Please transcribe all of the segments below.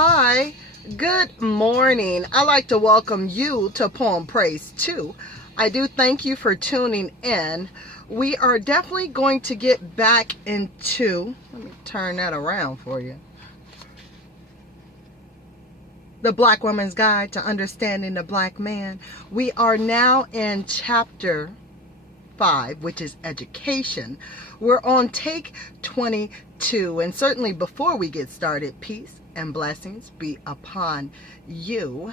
Hi, good morning. I'd like to welcome you to Poem Praise 2. I do thank you for tuning in. We are definitely going to get back into, let me turn that around for you, the Black Woman's Guide to Understanding the Black Man. We are now in Chapter 5, which is education. We're on take 22, and certainly before we get started, peace and blessings be upon you.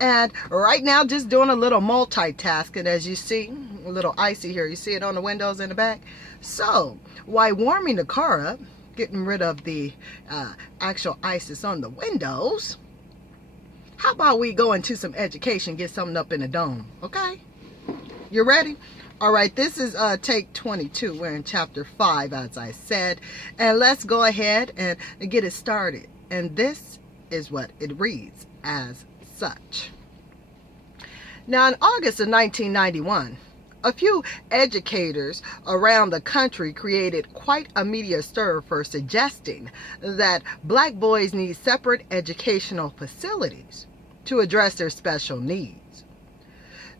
And right now, just doing a little multitasking, as you see, a little icy here. You see it on the windows in the back? So, while warming the car up, getting rid of the actual ice that's on the windows, how about we go into some education, get something up in the dome, okay? You ready? All right, this is take 22. We're in chapter 5, as I said. And let's go ahead and get it started. And this is what it reads as such. Now, in August of 1991, a few educators around the country created quite a media stir for suggesting that black boys need separate educational facilities to address their special needs.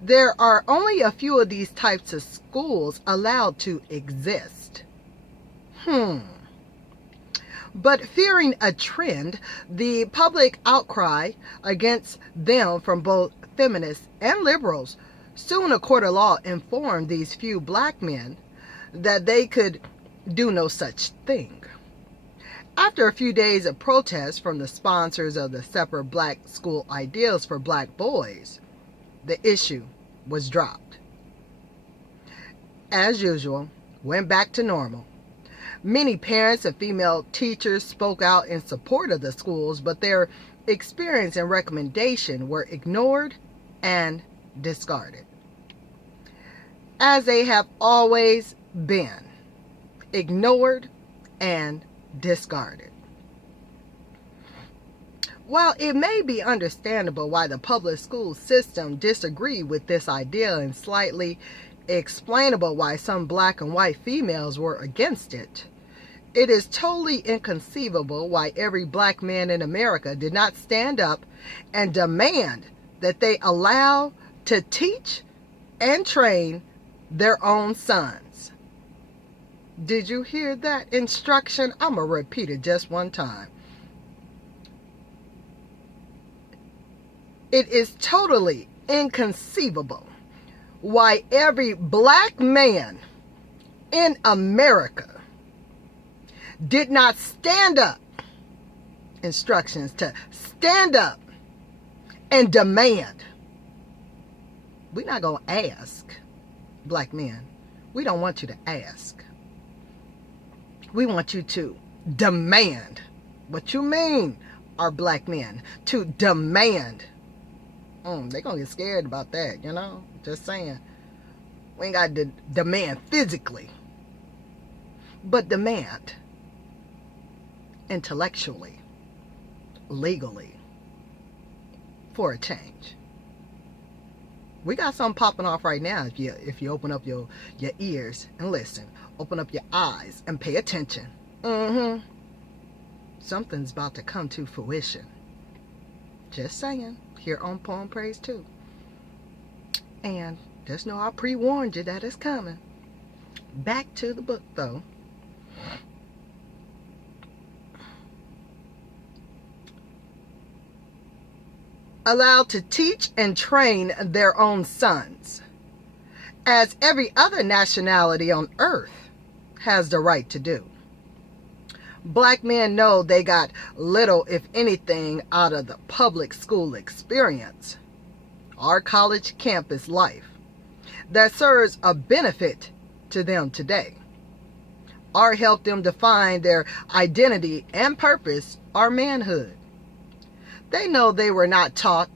There are only a few of these types of schools allowed to exist. But fearing a trend, the public outcry against them from both feminists and liberals, soon a court of law informed these few black men that they could do no such thing. After a few days of protest from the sponsors of the separate black school ideals for black boys, the issue was dropped. As usual, went back to normal. Many parents and female teachers spoke out in support of the schools, but their experience and recommendation were ignored and discarded, as they have always been, ignored and discarded. While it may be understandable why the public school system disagreed with this idea, and slightly explainable why some black and white females were against it, it is totally inconceivable why every black man in America did not stand up and demand that they allow to teach and train their own sons. Did you hear that instruction? I'm going to repeat it just one time. It is totally inconceivable why every black man in America did not stand up, instructions to stand up and demand. We're not going to ask, black men. We don't want you to ask. We want you to demand. What you mean, our black men? To demand. They're going to get scared about that, you know? Just saying. We ain't got to demand physically, but demand intellectually, legally, for a change. We got something popping off right now if you open up your ears and listen. Open up your eyes and pay attention. Something's about to come to fruition. Just saying, here on Poem Praise 2. And just know I pre-warned you that it's coming. Back to the book, though. Allowed to teach and train their own sons, as every other nationality on earth has the right to do. Black men know they got little, if anything, out of the public school experience, our college campus life, that serves a benefit to them today, or help them define their identity and purpose or manhood. They know they were not taught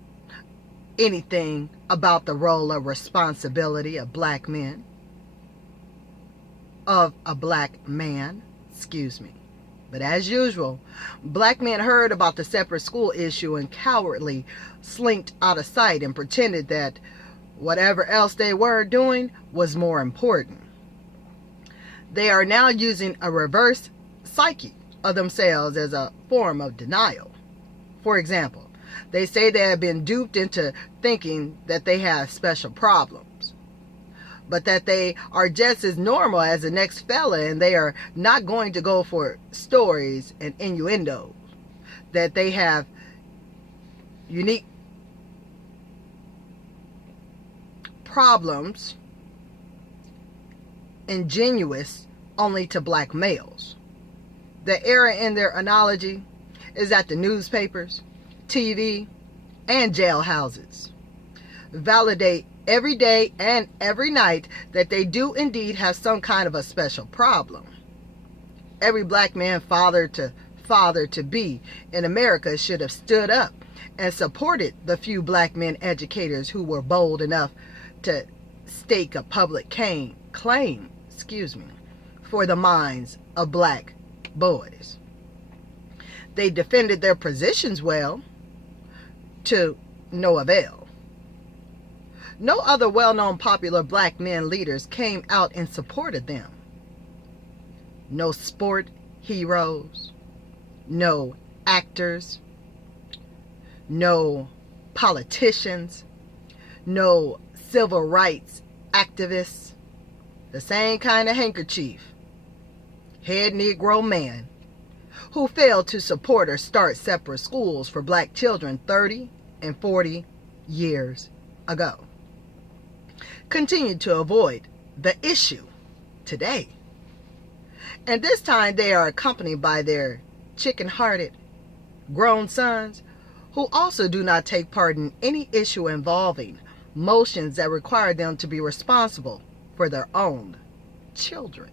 anything about the role or responsibility of black men, of a black man, But as usual, black men heard about the separate school issue and cowardly slinked out of sight and pretended that whatever else they were doing was more important. They are now using a reverse psyche of themselves as a form of denial For example, they say they have been duped into thinking that they have special problems, but that they are just as normal as the next fella, and they are not going to go for stories and innuendos, that they have unique problems ingenuous only to black males. The error in their analogy is that the newspapers, TV, and jailhouses validate every day and every night that they do indeed have some kind of a special problem. Every black man, father to be in America, should have stood up and supported the few black men educators who were bold enough to stake a public claim for the minds of black boys. They defended their positions well, to no avail. No other well-known popular black men leaders came out and supported them. No sport heroes, no actors, no politicians, no civil rights activists. The same kind of handkerchief head Negro man who failed to support or start separate schools for black children 30 and 40 years ago continued to avoid the issue today. And this time they are accompanied by their chicken-hearted grown sons who also do not take part in any issue involving motions that require them to be responsible for their own children.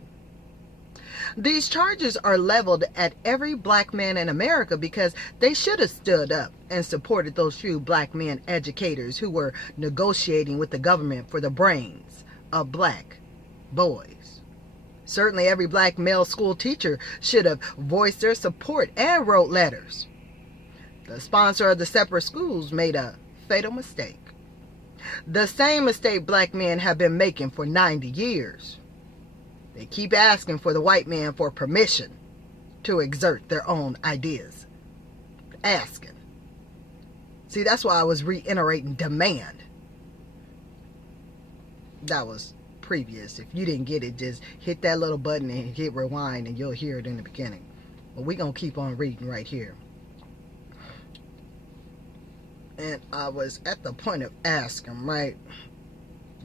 These charges are leveled at every black man in America because they should have stood up and supported those few black men educators who were negotiating with the government for the brains of black boys. Certainly every black male school teacher should have voiced their support and wrote letters. The sponsor of the separate schools made a fatal mistake. The same mistake black men have been making for 90 years. They keep asking for the white man for permission to exert their own ideas. Asking. See, that's why I was reiterating demand. That was previous. If you didn't get it, just hit that little button and hit rewind and you'll hear it in the beginning. But we're going to keep on reading right here. And I was at the point of asking, right?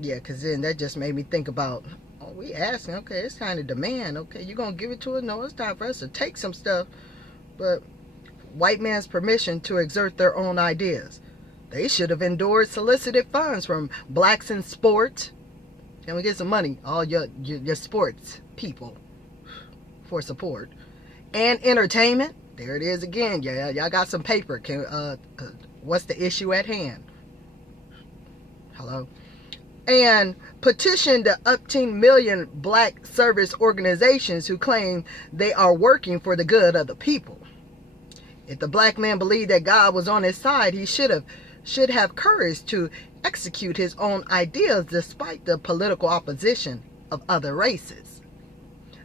Yeah, because then that just made me think about, oh, we asking, okay, it's kind of demand. Okay, you going to give it to us? No, it's time for us to take some stuff. But white man's permission to exert their own ideas. They should have endured solicited funds from blacks in sports. Can we get some money? All your sports people for support. And entertainment. There it is again. Yeah, y'all got some paper. What's the issue at hand? Hello? And petition the 18 million black service organizations who claim they are working for the good of the people. If the black man believed that God was on his side, he should have courage to execute his own ideas despite the political opposition of other races.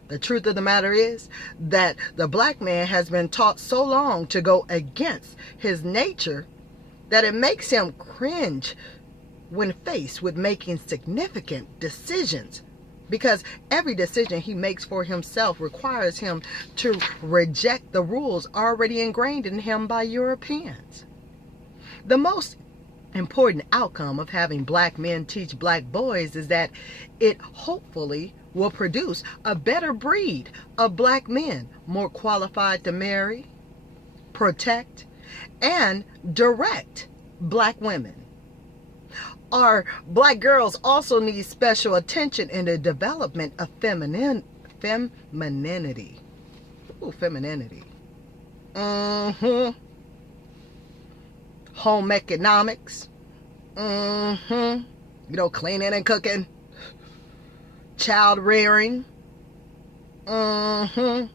The truth of the matter is that the black man has been taught so long to go against his nature that it makes him cringe when faced with making significant decisions, because every decision he makes for himself requires him to reject the rules already ingrained in him by Europeans. The most important outcome of having black men teach black boys is that it hopefully will produce a better breed of black men, more qualified to marry, protect, and direct black women. Our black girls also need special attention in the development of femininity. Ooh, femininity. Home economics. You know, cleaning and cooking. Child rearing. And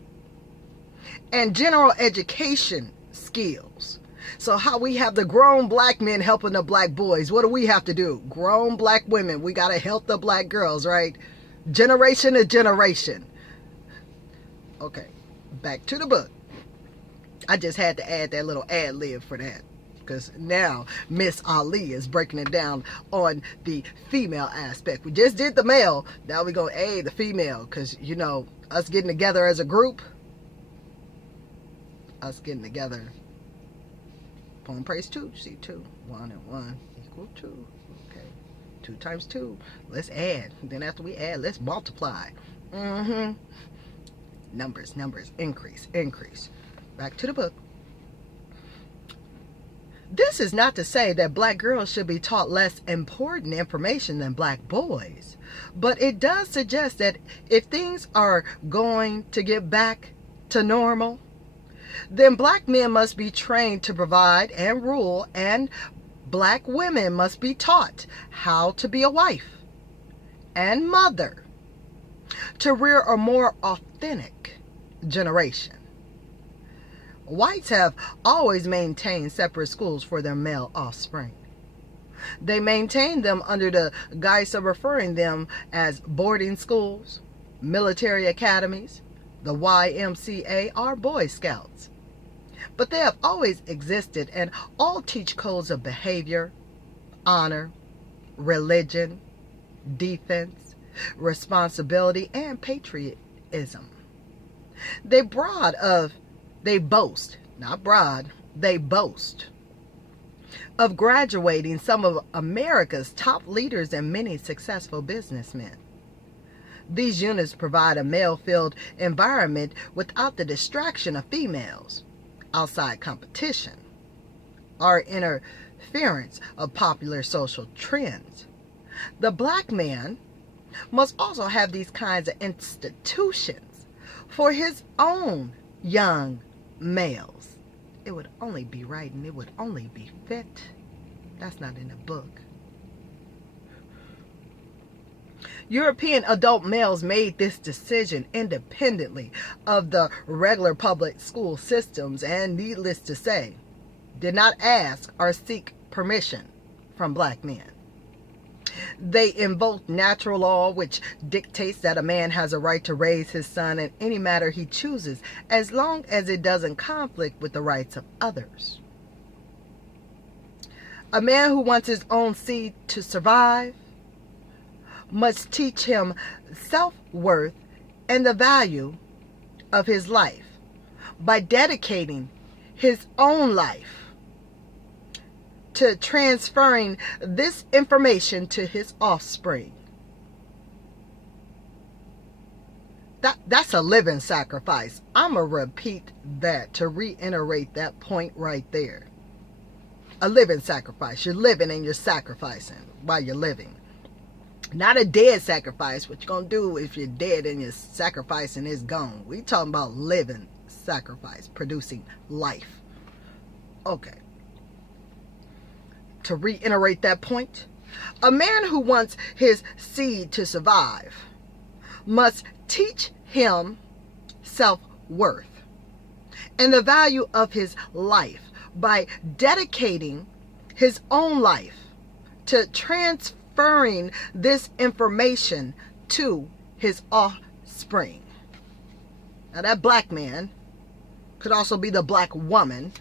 general education skills. So how we have the grown black men helping the black boys. What do we have to do? Grown black women. We got to help the black girls, right? Generation to generation. Okay, back to the book. I just had to add that little ad lib for that, because now Miss Ali is breaking it down on the female aspect. We just did the male, now we're going to add the female, because, you know, us getting together as a group, us getting together, poem praise 2, see 2, 1 and 1 equal 2, okay, 2 times 2, let's add, then after we add, let's multiply, numbers, increase, back to the book. This is not to say that black girls should be taught less important information than black boys, but it does suggest that if things are going to get back to normal, then black men must be trained to provide and rule, and black women must be taught how to be a wife and mother to rear a more authentic generation. Whites have always maintained separate schools for their male offspring. They maintain them under the guise of referring them as boarding schools, military academies, the YMCA, or Boy Scouts. But they have always existed and all teach codes of behavior, honor, religion, defense, responsibility, and patriotism. They boast of graduating some of America's top leaders and many successful businessmen. These units provide a male-filled environment without the distraction of females, outside competition, or interference of popular social trends. The black man must also have these kinds of institutions for his own young males. It would only be right and it would only be fit. That's not in the book. European adult males made this decision independently of the regular public school systems and, needless to say, did not ask or seek permission from black men. They invoked natural law, which dictates that a man has a right to raise his son in any matter he chooses, as long as it doesn't conflict with the rights of others. A man who wants his own seed to survive must teach him self-worth and the value of his life by dedicating his own life to transferring this information to his offspring. That's a living sacrifice. I'm going to repeat that to reiterate that point right there. A living sacrifice. You're living and you're sacrificing while you're living. Not a dead sacrifice. What you going to do if you're dead and your sacrificing is gone? We talking about living sacrifice, producing life. Okay. To reiterate that point, a man who wants his seed to survive must teach him self-worth and the value of his life by dedicating his own life to transferring this information to his offspring. Now that black man could also be the black woman.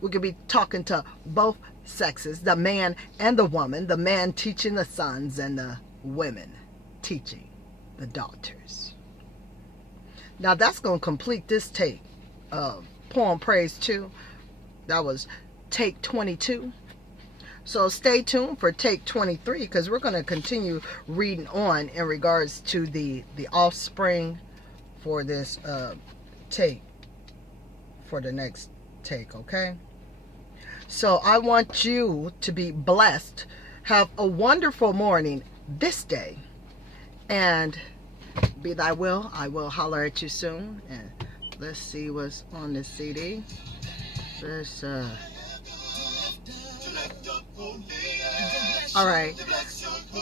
We could be talking to both sexes, the man and the woman, the man teaching the sons and the women teaching the daughters. Now that's going to complete this take of Poem Praise 2. That was take 22. So stay tuned for take 23, because we're going to continue reading on in regards to the offspring for this take, for the next take, okay? So I want you to be blessed. Have a wonderful morning this day. And be thy will. I will holler at you soon. And let's see what's on this CD. Let's, all right.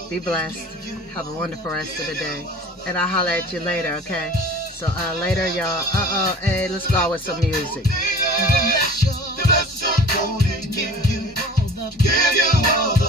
Be blessed. Have a wonderful rest of the day. And I'll holler at you later, okay? So later, y'all. Hey, let's go out with some music. Give you all the